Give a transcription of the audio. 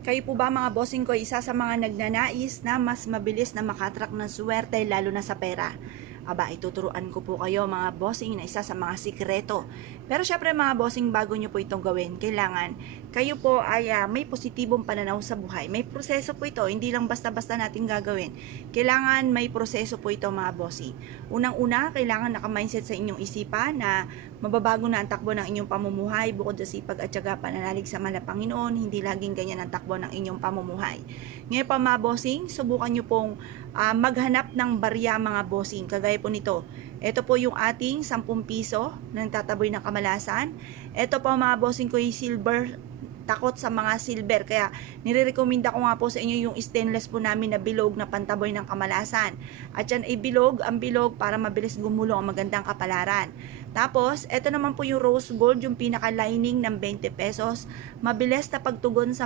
Kayo po ba mga bossing ko isa sa mga nagnanais na mas mabilis na makatrack ng swerte lalo na sa pera? Aba, ituturuan ko po kayo mga bossing na isa sa mga sikreto. Pero syempre mga bossing, bago nyo po itong gawin, kailangan kayo po ay may positibong pananaw sa buhay. May proseso po ito, hindi lang basta-basta natin gagawin. Kailangan may proseso po ito mga bossing. Unang-una, kailangan naka-mindset sa inyong isipan na mababago na ang takbo ng inyong pamumuhay bukod sa sipag at syaga pananalig sa mahal na Panginoon, hindi laging ganyan ang takbo ng inyong pamumuhay. Ngayon pa mga bossing, subukan nyo pong maghanap ng barya mga bossing. Kagaya po nito. Ito po yung ating 10 piso na tataboy ng kamalasan. Ito po mga bossing ko yung silver, takot sa mga silver. Kaya nire-recommenda ko nga po sa inyo yung stainless po namin na bilog na pantaboy ng kamalasan. At yan ay bilog, ang bilog para mabilis gumulong ang magandang kapalaran. Tapos, ito naman po yung rose gold, yung pinaka-lining ng 20 pesos. Mabilis na pagtugon sa